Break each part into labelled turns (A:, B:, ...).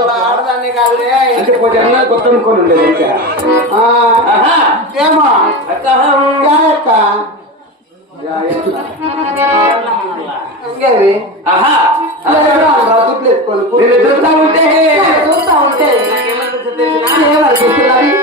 A: ఆడదాన్ని కాదురే.
B: అంటే కొంచెం కొత్త అనుకోని ఉండేది ఇంకా.
A: ఏమో.
B: ఎట్లా?
A: ఇంకేవి. దుడ్లు
B: నేను ఎదురుతా ఉంటే.
A: చూస్తా ఉంటే.
B: నాకేమనిపిస్తుంది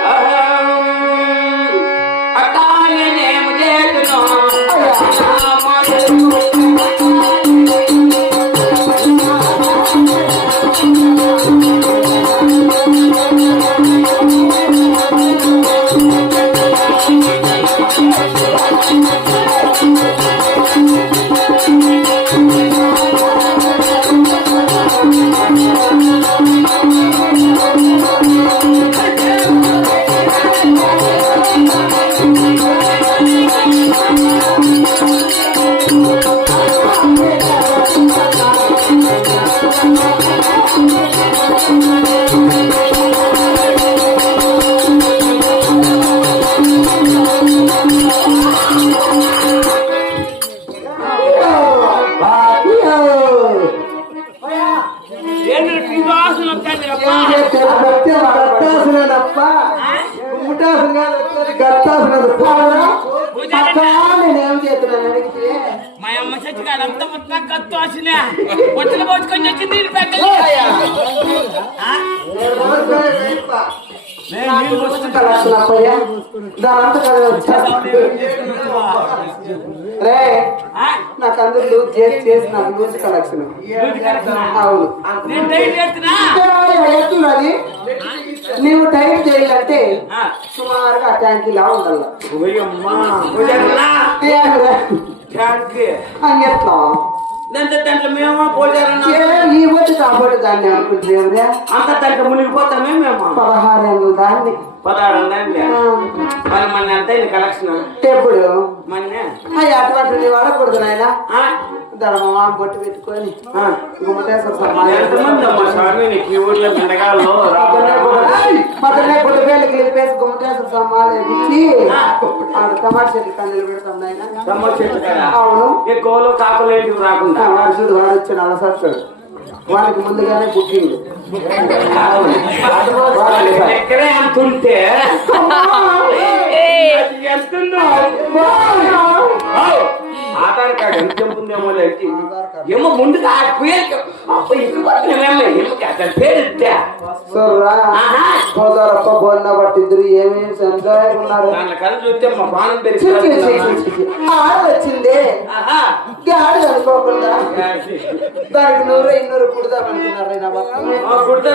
C: మా అమ్మ చచ్చికాడు అంత మొత్తం కత్తు వచ్చిన పొట్టలు వచ్చింది వీళ్ళు ఆ?
A: రే? నాకు అందరు లూజ్ చేసి చేసి నాకు లూజ్ కలెక్షన్? అవును. ఎత్తున్నది నీవు టైం చేయాలంటే. సుమారుగా ట్యాంక్ ఇలా ఉండాలి. ఎట్లా
B: దాంట్లో దాంట్లో మేము పూజారన్నా
A: కాబట్టి దాన్ని
B: అంత దాంట్లో మునిగిపోతామే మేము.
A: పదహారు దాన్ని.
B: పదహారు మరి మన ఎంత కలెక్షన్.
A: ఎప్పుడు
B: మొన్నే.
A: అయ్యి వాడకూడదు నాయన? ధర్మమా బొట్టు పెట్టుకొని. గుమ్మటేశ్వర
B: ఎంతమంది అమ్మా స్వామి నీకు ఈ ఊర్లో మిండగాళ్ళు?
A: మటనే బొట్టు వేలకి వెళ్ళిపేసి గుమ్మటేశ్వర సమ్మాలు ఇచ్చి ఆడ టమాటా చెట్లు కందులు పెడతాం నాయన.
B: సమ్మర్ చెట్టు కదా?
A: అవును.
B: కాకులు రాకుండా?
A: వాడు చూడు వాడు వచ్చాడు అలా వాడికి ముందుగానే బుకింగ్
B: ఎంతుందో? ఆధార్ కార్డు ఎంత చెంపుందేమో లేదు ఏమో ముందుగా ఆ అప్ప ఇల్లు పడుతున్నామేమో ఏమో అతని పేరు ఇద్దా
A: సోర్రా సోదరప్ప బోన్న పట్టిద్దరు. ఏమి ఉన్నారు.
B: చూస్తే మా బాణం పెరిగి
A: వచ్చిందే. దానికి నూరు ఇన్నూరు కుడదాం అనుకున్నారు నా భర్త
B: ఆ, కుడితే